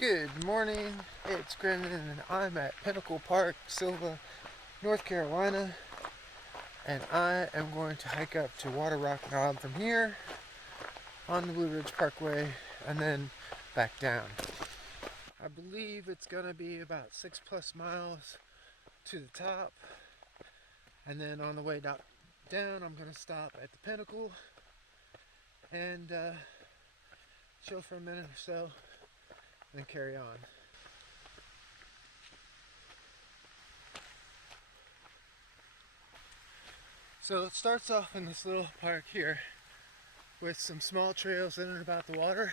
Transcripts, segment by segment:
Good morning, it's Brendan and I'm at Pinnacle Park, Sylva, North Carolina, and I am going to hike up to Waterrock Knob from here on the Blue Ridge Parkway and then back down. I believe it's going to be about 6+ miles to the top, and then on the way down I'm going to stop at the Pinnacle and chill for a minute or so, then carry on. So it starts off in this little park here with some small trails in and about the water.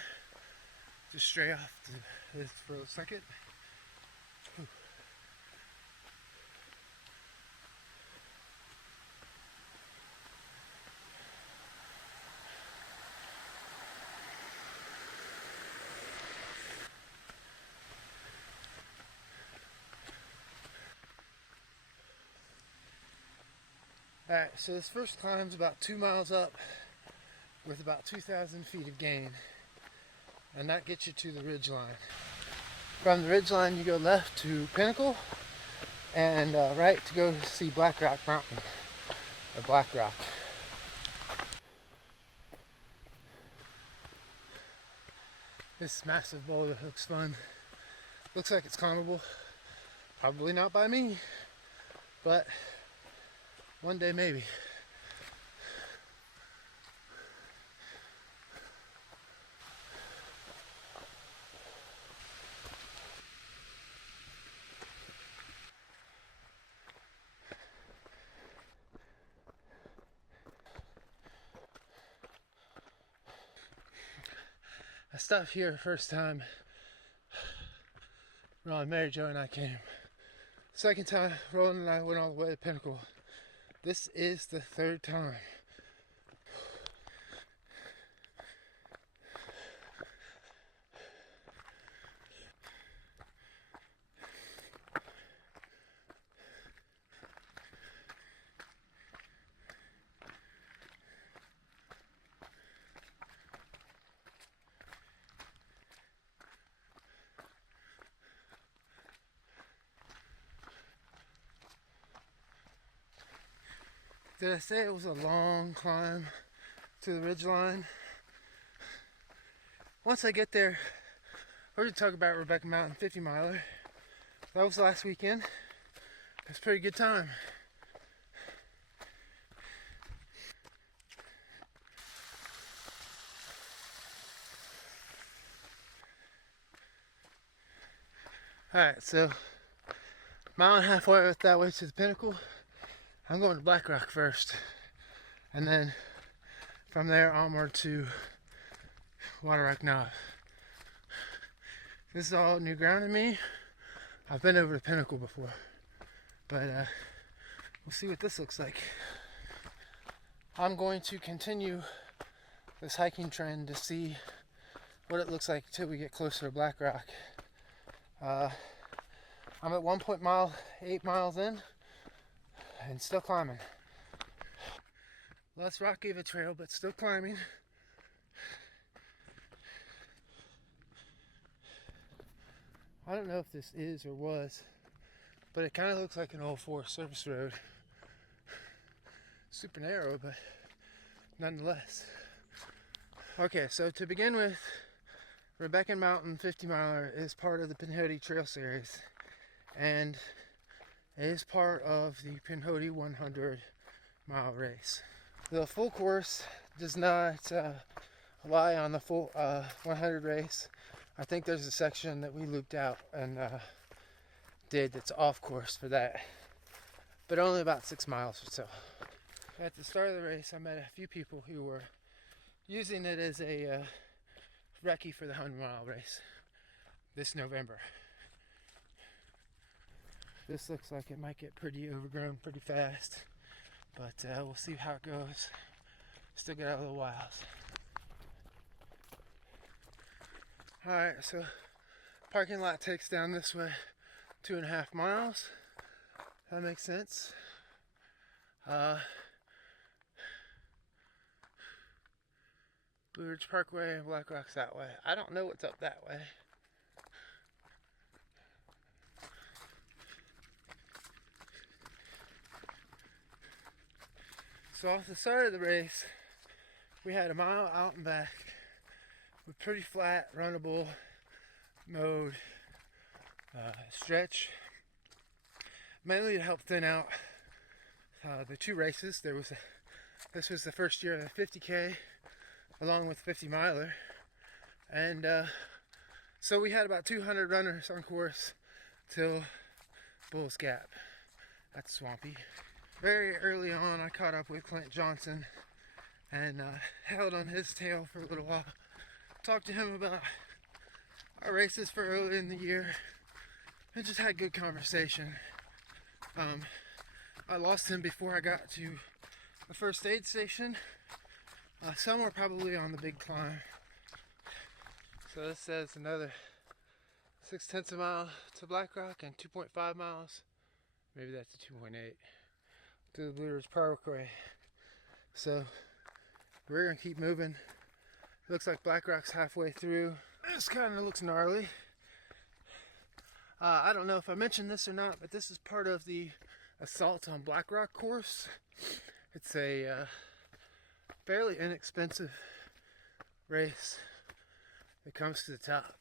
Just stray off this for a second. Whew. Alright, so this first climb's about 2 miles up with about 2,000 feet of gain, and that gets you to the ridge line. From the ridge line you go left to Pinnacle and right to go see Blackrock Mt, or Blackrock. This massive boulder looks fun. Looks like it's climbable. Probably not by me, but one day maybe. I stopped here the first time when Mary Jo and I came. Second time, Roland and I went all the way to Pinnacle. This is the third time. Did I say it was a long climb to the ridgeline? Once I get there, we're going to talk about Rebecca Mountain 50 miler. That was last weekend. It was a pretty good time. Alright, so mile and a half way that way to the Pinnacle. I'm going to Blackrock first, and then from there onward to Waterrock Knob. This is all new ground to me. I've been over the Pinnacle before, but we'll see what this looks like. I'm going to continue this hiking trend to see what it looks like until we get closer to Blackrock. I'm at 8 miles in and still climbing. Less rocky of a trail, but still climbing. I don't know if this is or was, but it kind of looks like an old Forest Service road. Super narrow, but nonetheless. Okay, so to begin with, Rebecca Mountain 50 miler is part of the Pinhoti Trail Series, and it is part of the Pinhoti 100 mile race. The full course does not rely on the full 100 race. I think there's a section that we looped out and did that's off course for that, but only about 6 miles or so. At the start of the race, I met a few people who were using it as a recce for the 100 mile race this November. This looks like it might get pretty overgrown pretty fast, but we'll see how it goes. Still got a little whiles. Alright, so parking lot takes down this way 2.5 miles. That makes sense. Blue Ridge Parkway and Blackrock's that way. I don't know what's up that way. So off the start of the race, we had a mile out and back with pretty flat, runnable mode stretch, mainly to help thin out the two races. This was the first year of the 50K along with 50 miler, and so we had about 200 runners on course till Bull's Gap. That's swampy. Very early on, I caught up with Clint Johnson and held on his tail for a little while. Talked to him about our races for early in the year and just had good conversation. I lost him before I got to the first aid station, somewhere probably on the big climb. So this says another 0.6 mile to Blackrock and 2.5 miles, maybe that's a 2.8, to the Blue Ridge Parkway. So we're gonna keep moving. Looks like Blackrock's halfway through. This kind of looks gnarly. I don't know if I mentioned this or not, but this is part of the Assault on Blackrock course. It's a fairly inexpensive race that comes to the top.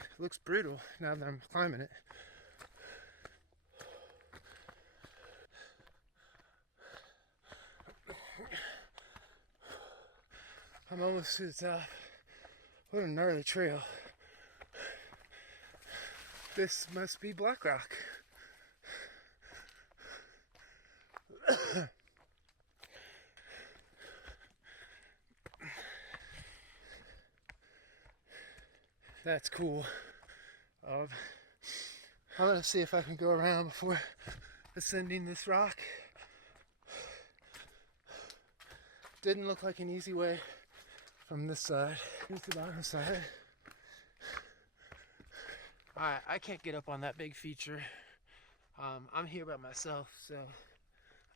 It looks brutal now that I'm climbing it. I'm almost to the top. What a gnarly trail. This must be Blackrock. That's cool. I'm gonna see if I can go around before ascending this rock. Didn't look like an easy way from this side. Here's the bottom side. I can't get up on that big feature. I'm here by myself, so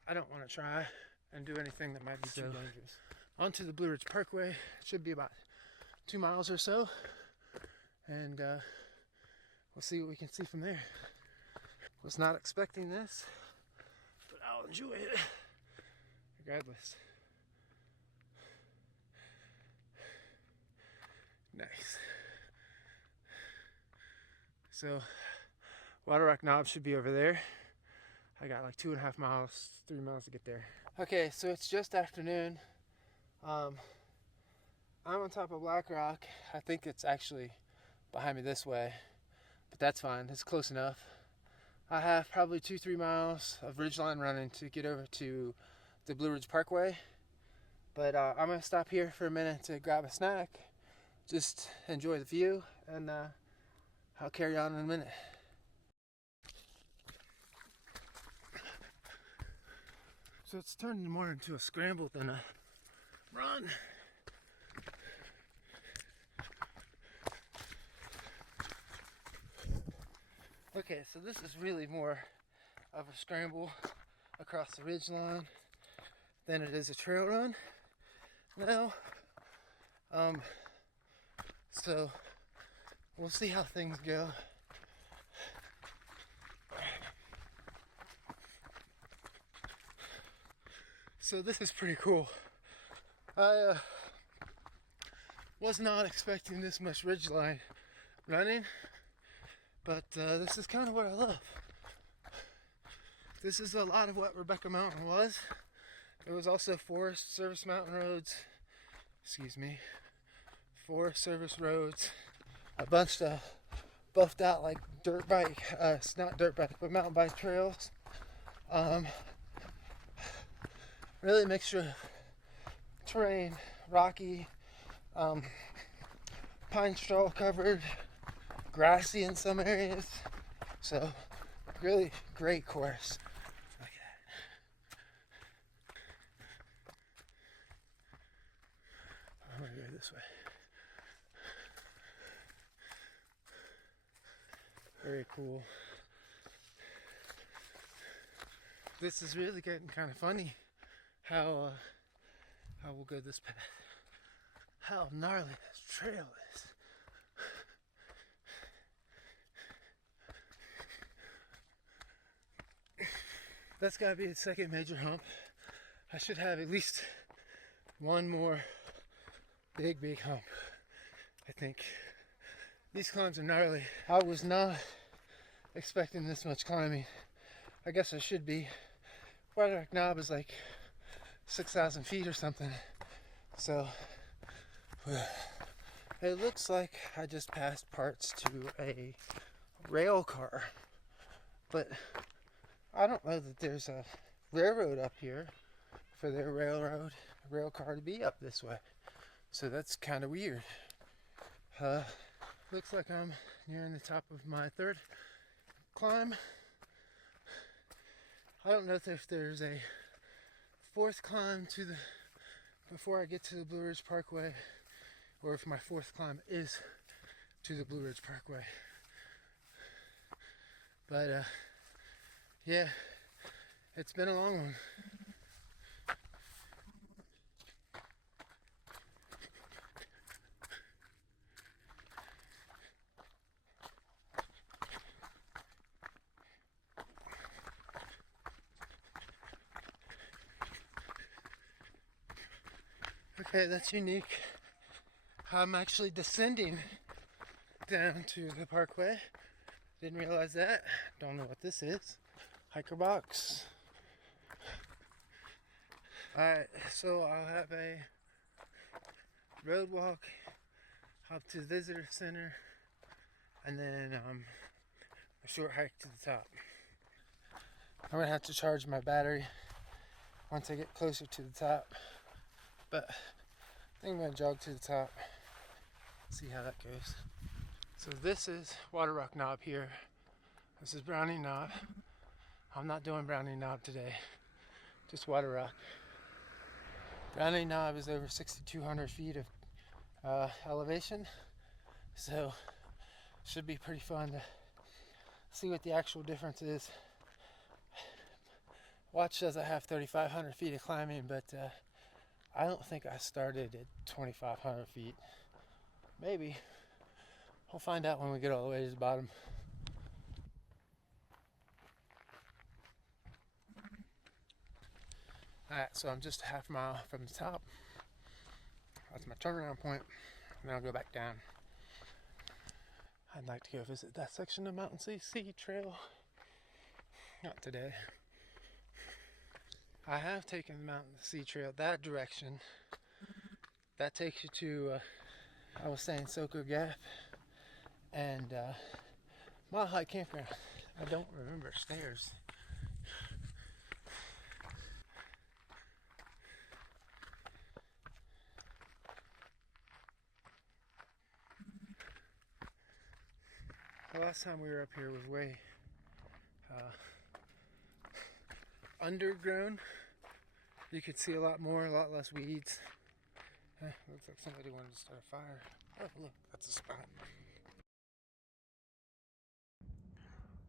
I don't want to try and do anything that might be too dangerous. Onto the Blue Ridge Parkway. It should be about 2 miles or so, and we'll see what we can see from there. Was not expecting this, but I'll enjoy it regardless. Nice. So Waterrock Knob should be over there. I got like 2.5 miles, 3 miles to get there. Okay, so it's just afternoon. I'm on top of Blackrock. I think it's actually behind me this way, but that's fine. It's close enough. I have probably 2-3 miles of ridgeline running to get over to the Blue Ridge Parkway, but I'm gonna stop here for a minute to grab a snack, just enjoy the view, and I'll carry on in a minute. So it's turning more into a scramble than a run. Okay, so this is really more of a scramble across the ridgeline than it is a trail run now. So we'll see how things go. So this is pretty cool. I was not expecting this much ridgeline running, but this is kind of what I love. This is a lot of what Rebecca Mountain was. It was also Forest Service mountain roads, Forest Service roads, a bunch of buffed out like dirt bike, it's not dirt bike, but mountain bike trails. Really mixture of terrain, rocky, pine straw covered, grassy in some areas. So really great course. Look at that. I'm gonna go this way. Very cool. This is really getting kind of funny how we'll go this path. How gnarly this trail is. That's gotta be the second major hump. I should have at least one more big hump, I think. These climbs are gnarly. I was not expecting this much climbing. I guess I should be. Waterrock Knob is like 6,000 feet or something. So it looks like I just passed parts to a rail car, but I don't know that there's a railroad up here for their rail car to be up this way. So that's kind of weird. Looks like I'm nearing the top of my third climb. I don't know if there's a fourth climb before I get to the Blue Ridge Parkway, or if my fourth climb is to the Blue Ridge Parkway. But yeah, it's been a long one. Okay, that's unique. I'm actually descending down to the parkway. Didn't realize that. Don't know what this is. Hiker box. Alright, so I'll have a road walk up to the visitor center, and then a short hike to the top. I'm gonna have to charge my battery once I get closer to the top, but I think I'm gonna jog to the top, see how that goes. So this is Waterrock Knob here. This is Brownie Knob. I'm not doing Brownie Knob today, just Waterrock. Brownie Knob is over 6,200 feet of elevation, so should be pretty fun to see what the actual difference is. Watch says I have 3,500 feet of climbing, but I don't think I started at 2,500 feet. Maybe. We'll find out when we get all the way to the bottom. Alright, so I'm just a half mile from the top. That's my turnaround point. And then I'll go back down. I'd like to go visit that section of Mountain Sea Trail. Not today. I have taken the Mountain Sea Trail that direction. That takes you to, I was saying, Soko Gap and Mile High Campground. I don't remember stairs. The last time we were up here was way undergrown. You could see a lot more, a lot less weeds. Looks like somebody wanted to start a fire. Oh, look, that's a spot.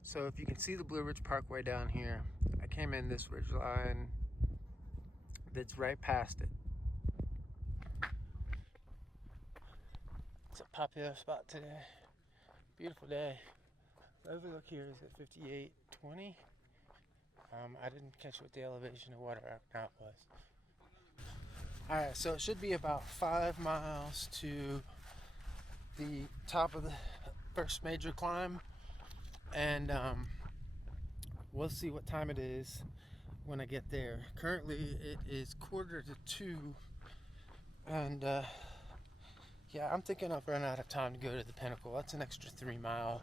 So if you can see the Blue Ridge Parkway down here, I came in this ridge line that's right past it. It's a popular spot today. Beautiful day. The overlook here is at 58.20. I didn't catch what the elevation of Waterrock Mt was. Alright, so it should be about 5 miles to the top of the first major climb, and we'll see what time it is when I get there. Currently it is 1:45, and yeah, I'm thinking I've run out of time to go to the Pinnacle. That's an extra 3 miles.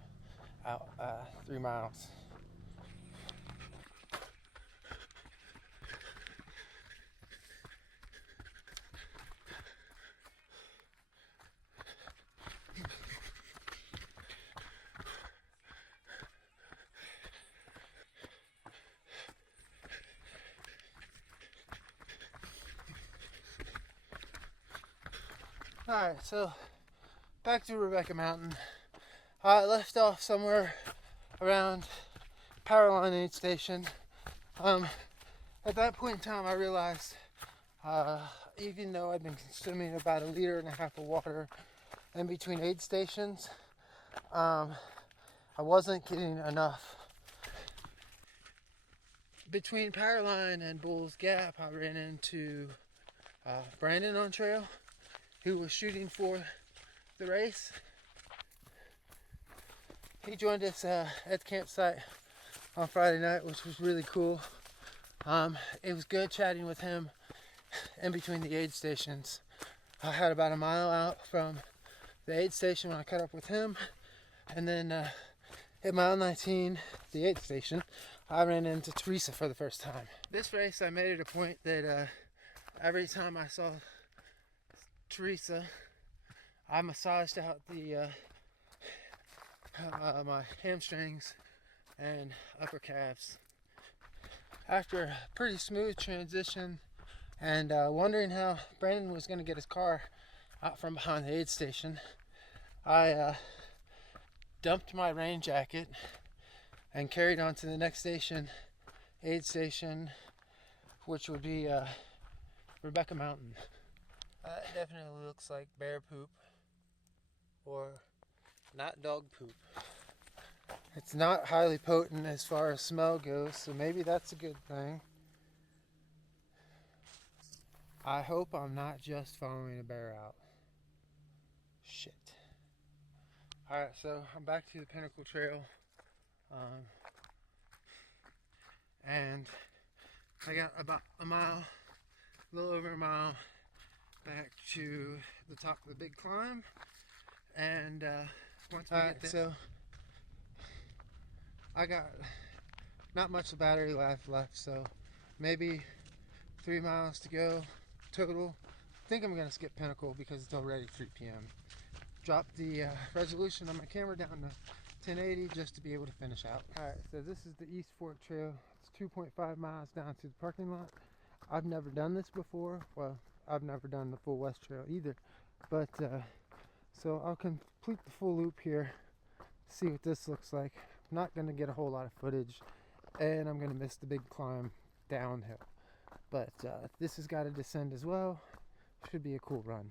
Alright, so back to Rebecca Mountain. I left off somewhere around Powerline Aid Station. At that point in time, I realized, even though I've been consuming about 1.5 liters of water in between aid stations, I wasn't getting enough between Powerline and Bull's Gap, I ran into Brandon on trail, who was shooting for the race. He joined us at the campsite on Friday night, which was really cool. It was good chatting with him in between the aid stations. I had about a mile out from the aid station when I caught up with him, and then at mile 19, the aid station, I ran into Teresa for the first time. This race, I made it a point that every time I saw Teresa, I massaged out the my hamstrings and upper calves. After a pretty smooth transition and wondering how Brandon was going to get his car out from behind the aid station, I dumped my rain jacket and carried on to the next station, aid station, which would be Rebecca Mountain. It definitely looks like bear poop, or not dog poop. It's not highly potent as far as smell goes, so maybe that's a good thing. I hope I'm not just following a bear out. Shit. Alright, so I'm back to the Pinnacle Trail. And I got about a mile, a little over a mile, back to the top of the big climb. And once we get there, so I got not much of battery life left, so maybe 3 miles to go total. I think I'm going to skip Pinnacle because it's already 3 p.m. Drop the resolution on my camera down to 1080 just to be able to finish out. Alright, so this is the East Fork Trail. It's 2.5 miles down to the parking lot. I've never done this before. Well, I've never done the full West Trail either. But, so I'll complete the full loop here, see what this looks like. I'm not going to get a whole lot of footage, and I'm going to miss the big climb downhill. But this has got to descend as well. Should be a cool run.